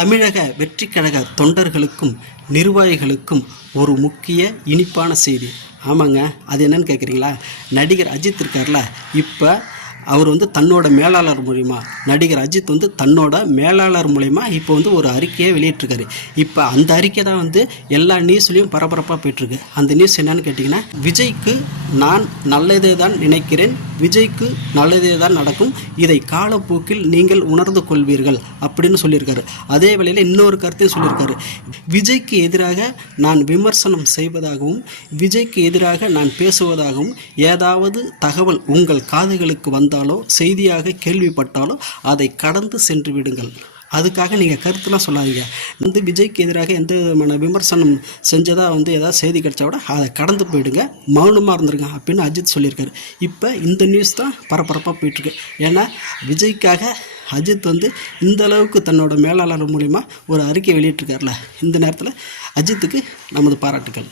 தமிழக வெற்றிக் கழக தொண்டர்களுக்கும் நிர்வாகிகளுக்கும் ஒரு முக்கிய இனிப்பான செய்தி. ஆமாங்க, அது என்னன்னு கேட்குறீங்களா? நடிகர் அஜித் இருக்கார்ல, இப்போ அவர் தன்னோட மேலாளர் மூலிமா, நடிகர் அஜித் தன்னோட மேலாளர் மூலிமா இப்போ ஒரு அறிக்கையை வெளியிட்டிருக்காரு. இப்போ அந்த அறிக்கை தான் எல்லா நியூஸ்லேயும் பரபரப்பாக போயிட்டுருக்கு. அந்த நியூஸ் என்னன்னு கேட்டிங்கன்னா, விஜய்க்கு நான் நல்லதே தான் நினைக்கிறேன், விஜய்க்கு நல்லதே தான் நடக்கும், இதை காலப்போக்கில் நீங்கள் உணர்ந்து கொள்வீர்கள் அப்படின்னு சொல்லியிருக்காரு. அதே வேளையில் இன்னொரு கருத்தையும் சொல்லியிருக்காரு. விஜய்க்கு எதிராக நான் விமர்சனம் செய்வதாகவும் விஜய்க்கு எதிராக நான் பேசுவதாகவும் ஏதாவது தகவல் உங்கள் காதுகளுக்கு வந்தாலோ செய்தியாக கேள்விப்பட்டாலோ அதை கடந்து சென்று விடுங்கள். அதுக்காக நீங்கள் கருத்துலாம் சொல்லாதீங்க. விஜய்க்கு எதிராக எந்த விதமான விமர்சனம் செஞ்சதாக ஏதாவது செய்தி கிடைச்சா கூட அதை கடந்து போயிடுங்க, மௌனமாக இருந்துருங்க அப்படின்னு அஜித் சொல்லியிருக்காரு. இப்போ இந்த நியூஸ் தான் பரபரப்பாக போயிட்டுருக்கு. ஏன்னா விஜய்க்காக அஜித் இந்த அளவுக்கு தன்னோட மேலாளர் மூலிமா ஒரு அறிக்கை வெளியிட்டிருக்காருல, இந்த நேரத்தில் அஜித்துக்கு நமது பாராட்டுக்கள்.